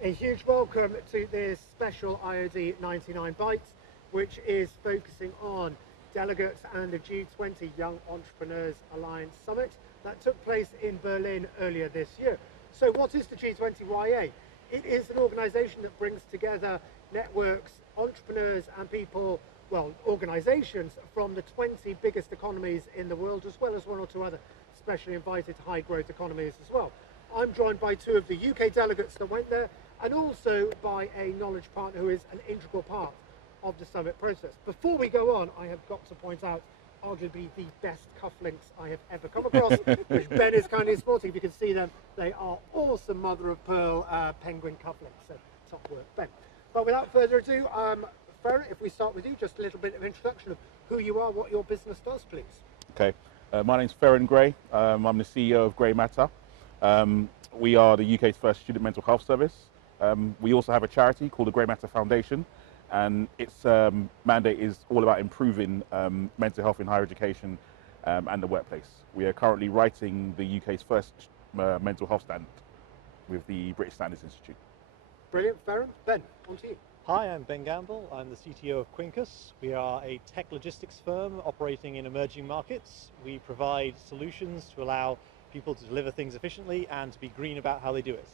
A huge welcome to this special IoD99 Bite, which is focusing on delegates and the G20 Young Entrepreneurs Alliance Summit that took place in Berlin earlier this year. So what is the G20YA? It is an organization that brings together networks, entrepreneurs and people, well, organizations from the 20 biggest economies in the world, as well as one or two other specially invited high growth economies as well. I'm joined by two of the UK delegates that went there, and also by a knowledge partner who is an integral part of the summit process. Before we go on, I have got to point out arguably the best cufflinks I have ever come across, which Ben is kindly sporting. If you can see them, they are awesome mother of pearl penguin cufflinks. So top work, Ben. But without further ado, Farron, if we start with you, just a little bit of introduction of who you are, what your business does, please. Okay, my name's Farron Gray. I'm the CEO of Grey Matter. We are the UK's first student mental health service. We also have a charity called the Grey Matter Foundation, and its mandate is all about improving mental health in higher education and the workplace. We are currently writing the UK's first mental health standard with the British Standards Institute. Brilliant, Farron. Ben, on to you. Hi, I'm Ben Gamble. I'm the CTO of Quincus. We are a tech logistics firm operating in emerging markets. We provide solutions to allow people to deliver things efficiently and to be green about how they do it.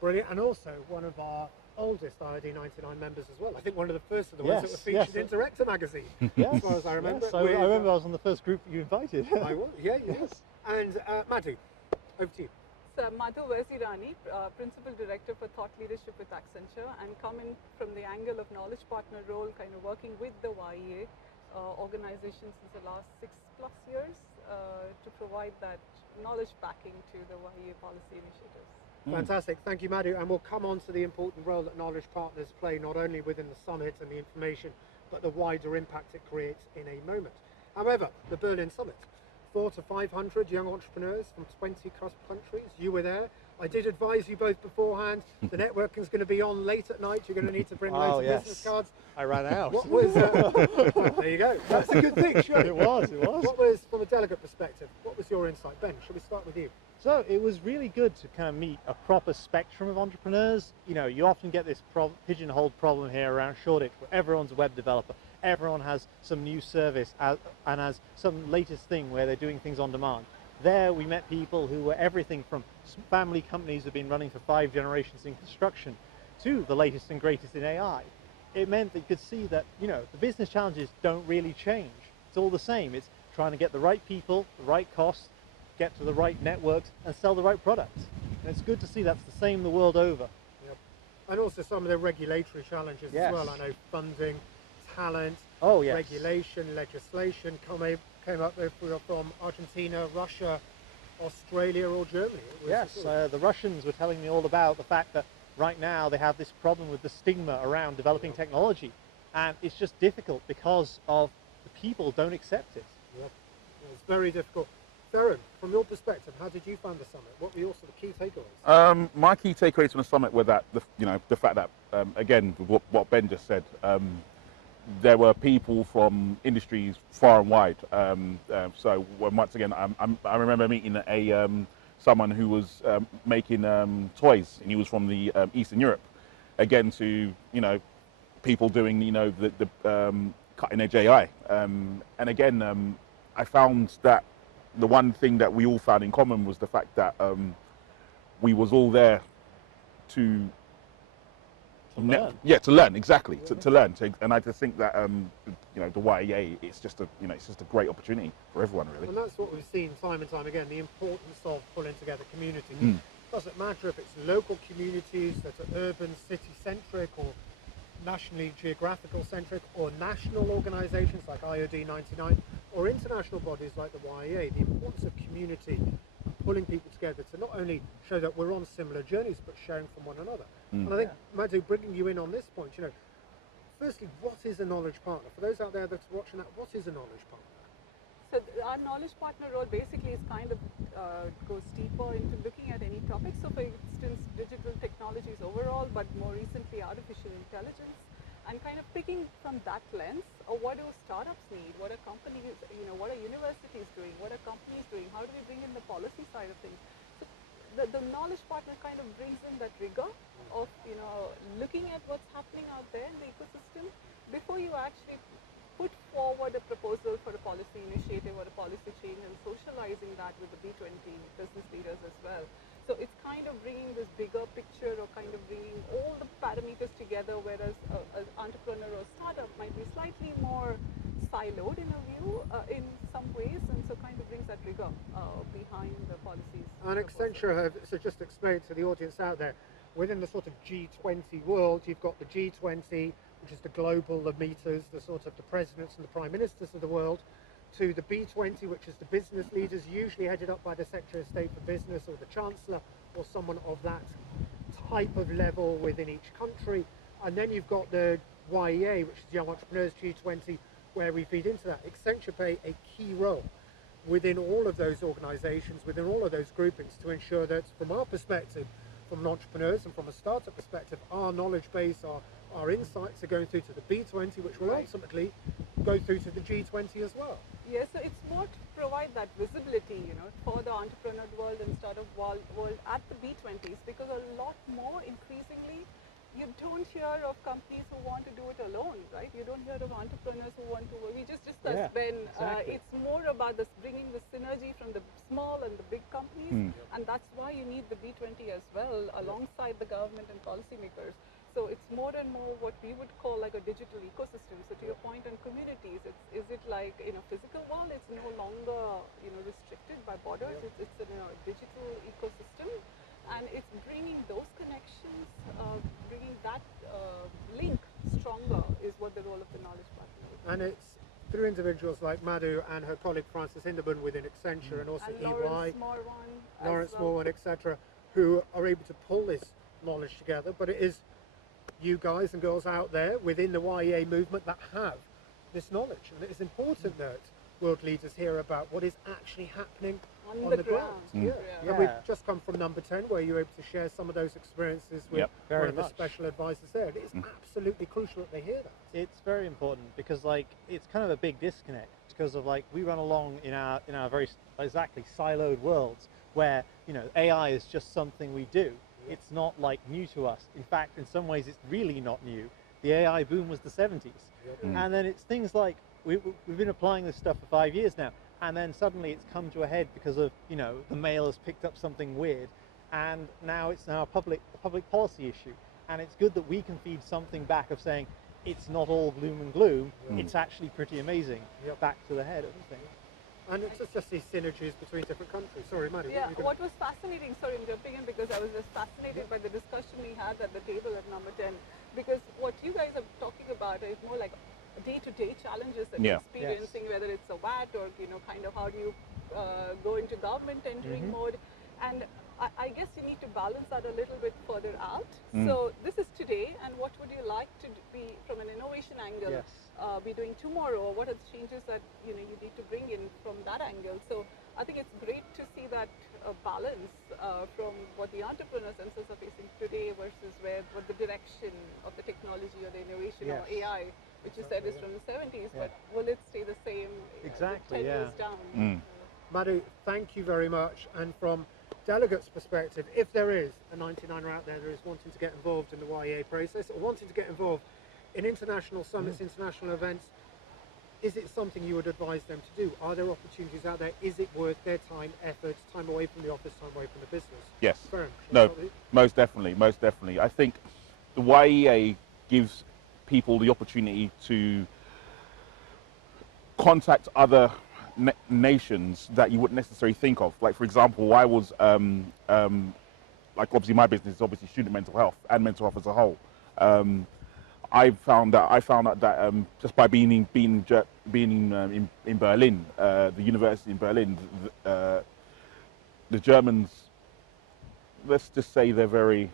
Brilliant, and also one of our oldest IoD99 members as well. I think one of the first of the ones that were featured in Director magazine, as far as I remember. Yes, I remember I was on the first group you invited. I was, yeah, yes. And Madhu, over to you. So Madhu Versirani, Principal Director for Thought Leadership with Accenture, and coming from the angle of knowledge partner role, kind of working with the YEA organization since the last 6+ years to provide that knowledge backing to the YEA policy initiatives. Fantastic, thank you, Madhu. And we'll come on to the important role that knowledge partners play, not only within the summit and the information, but the wider impact it creates in a moment. However, the Berlin Summit, 400 to 500 young entrepreneurs from 20 countries. You were there. I did advise you both beforehand. The networking is going to be on late at night. You're going to need to bring loads of business cards. I ran out. What was? There you go. That's a good thing, sure. It was. What was, from a delegate perspective, what was your insight, Ben? Shall we start with you? So it was really good to kind of meet a proper spectrum of entrepreneurs. You know, you often get this pigeonholed problem here around Shoreditch, where everyone's a web developer. Everyone has some new service and has some latest thing where they're doing things on demand. There we met people who were everything from family companies who have been running for 5 generations in construction to the latest and greatest in AI. It meant that you could see that, you know, the business challenges don't really change. It's all the same. It's trying to get the right people, the right costs, get to the right networks and sell the right products. And it's good to see that's the same the world over. Yep. And also some of the regulatory challenges as well. I know funding, talent, regulation, legislation came up if we were from Argentina, Russia, Australia or Germany. Yes, the Russians were telling me all about the fact that right now they have this problem with the stigma around developing technology, and it's just difficult because of the people don't accept it. Yep. It's very difficult. Farron, from your perspective, how did you find the summit? What were your sort of key takeaways? My key takeaways from the summit were that the fact that again what Ben just said, there were people from industries far and wide. So once again, I remember meeting someone who was making toys, and he was from the Eastern Europe. Again, to people doing the cutting edge AI, and again, I found that the one thing that we all found in common was the fact that we was all there to learn. To learn, exactly, to learn. And I just think that the YEA, it's just a great opportunity for everyone, really. And that's what we've seen time and time again, the importance of pulling together communities. Doesn't matter if it's local communities that are urban, city-centric, or nationally geographical centric, or national organizations like IoD99, or international bodies like the YEA. The importance of community, pulling people together to not only show that we're on similar journeys, but sharing from one another. And I think, Madhu, bringing you in on this point, firstly, what is a knowledge partner? For those out there that's watching that, what is a knowledge partner? So our knowledge partner role basically is kind of goes deeper into looking at any topic. So for instance, digital technologies overall, but more recently artificial intelligence, and kind of picking from that lens, what do startups need? What are companies, what are universities doing? What are companies doing? How do we bring in the policy side of things? So the knowledge partner kind of brings in that rigor of, looking at what's happening out there in the ecosystem before you actually put forward a proposal for a policy initiative or a policy change, and socializing that with the B20 business leaders as well. So it's kind of bringing this bigger picture, or kind of bringing all the parameters together, whereas an entrepreneur or startup might be slightly more siloed in a view in some ways, and so kind of brings that rigor behind the policies. And Accenture have, so just to explain to the audience out there, within the sort of G20 world, you've got the G20, which is the global emitters, the sort of the presidents and the prime ministers of the world, to the B20, which is the business leaders, usually headed up by the Secretary of State for Business or the Chancellor or someone of that type of level within each country. And then you've got the YEA, which is Young Entrepreneurs G20, where we feed into that. Accenture play a key role within all of those organizations, within all of those groupings, to ensure that from our perspective, from entrepreneurs and from a startup perspective, our knowledge base, our insights are going through to the B20, which will ultimately go through to the G20 as well. Yeah, so it's more to provide that visibility, for the entrepreneur world and startup world at the B20s, because a lot more increasingly, you don't hear of companies who want to do it alone, right? You don't hear of entrepreneurs who want to work. We just discussed, Ben, exactly. it's more about this bringing the synergy from the small and the big companies, and that's why you need the B20 as well, alongside the government and policymakers. So it's more and more what we would call like a digital ecosystem. So to your point on communities, is it like in a physical world, it's no longer restricted by borders. It's in a digital ecosystem, and it's bringing those connections, bringing that link stronger is what the role of the knowledge partner is. And it's through individuals like Madhu and her colleague Francis Hinderman within Accenture, and also EY, Lawrence Moore, etc., who are able to pull this knowledge together. But it is you guys and girls out there within the YEA movement that have this knowledge, and it is important that world leaders hear about what is actually happening on the ground. And we've just come from number 10, where you're able to share some of those experiences with one of the special advisors there. And it's absolutely crucial that they hear that. It's very important, because it's kind of a big disconnect, because of we run along in our very exactly siloed worlds where AI is just something we do. It's not new to us. In fact, in some ways, it's really not new. The AI boom was the 70s. And then it's things like, we've been applying this stuff for 5 years now, and then suddenly it's come to a head because of, the Mail has picked up something weird, and now it's a public policy issue. And it's good that we can feed something back of saying, it's not all gloom and gloom, it's actually pretty amazing, back to the head of the thing. And it's just these synergies between different countries. Sorry, Maddie. Yeah, what was fascinating, sorry, I'm jumping in because I was just fascinated by the discussion we had at the table at number 10, because what you guys are talking about is more like day-to-day challenges that you're experiencing, whether it's a VAT or, kind of how do you go into government tendering mode. And I guess you need to balance that a little bit further out. So this is today, and what would you like to be, from an innovation angle, be doing tomorrow, or what are the changes that you need to bring in from that angle? So I think it's great to see that balance from what the entrepreneurs themselves are facing today versus what the direction of the technology or the innovation or AI, which you said is from the 70s, but will it stay the same 10 years down? Madhu, thank you very much. And from delegates' perspective, if there is a 99er out there that is wanting to get involved in the YEA process, or wanting to get involved in international summits, international events, is it something you would advise them to do? Are there opportunities out there? Is it worth their time, effort, time away from the office, time away from the business? Yes. Firm, no, most definitely. I think the YEA gives people the opportunity to contact other nations that you wouldn't necessarily think of. Like, for example, I was, obviously my business is obviously student mental health and mental health as a whole. I found out that just by being in Berlin, the university in Berlin, the Germans, let's just say they're very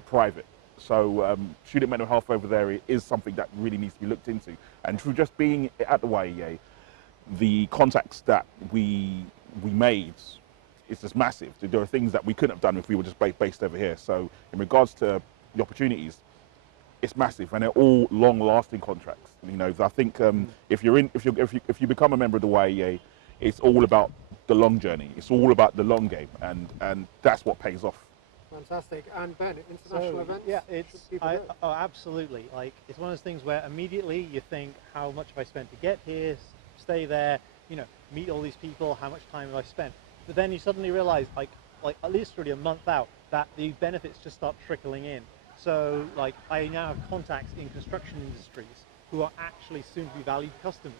private. So student mental health over there is something that really needs to be looked into. And through just being at the YEA, the contacts that we made, it's just massive. There are things that we couldn't have done if we were just based over here. So in regards to the opportunities, it's massive, and they're all long-lasting contracts. I think if you become a member of the YEA, it's all about the long journey. It's all about the long game, and that's what pays off. Fantastic. And Ben, international events? Yeah, absolutely. Like, it's one of those things where immediately you think, how much have I spent to get here, stay there, you know, meet all these people, how much time have I spent? But then you suddenly realize, like at least really a month out, that the benefits just start trickling in. So, like, I now have contacts in construction industries who are actually soon to be valued customers.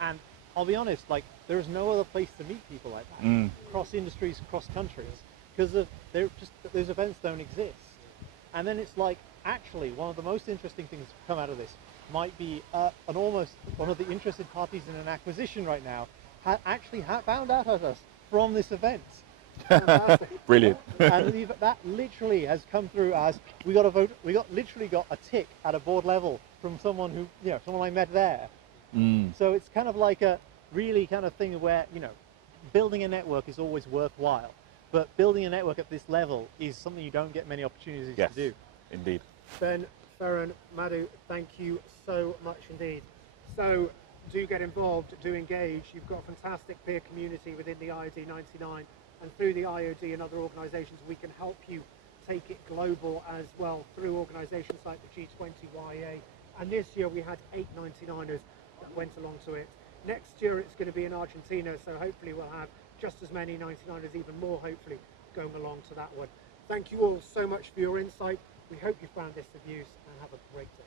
And I'll be honest, like, there is no other place to meet people like that, across industries, across countries, because those events don't exist. And then it's like, actually, one of the most interesting things to come out of this might be almost one of the interested parties in an acquisition right now actually found out about us from this event. Brilliant. And that literally has come through as we got a vote. Literally got a tick at a board level from someone who, you know, someone I met there. So it's kind of like a really kind of thing where, you know, building a network is always worthwhile, but building a network at this level is something you don't get many opportunities to do. Indeed. Ben, Farron, Madhu, thank you so much indeed. So do get involved, do engage. You've got a fantastic peer community within the IoD99, and through the IoD and other organisations, we can help you take it global as well through organisations like the G20 YA. And this year we had 8 99ers that went along to it. Next year it's going to be in Argentina, so hopefully we'll have just as many 99ers, even more hopefully, going along to that one. Thank you all so much for your insight. We hope you found this of use, and have a great day.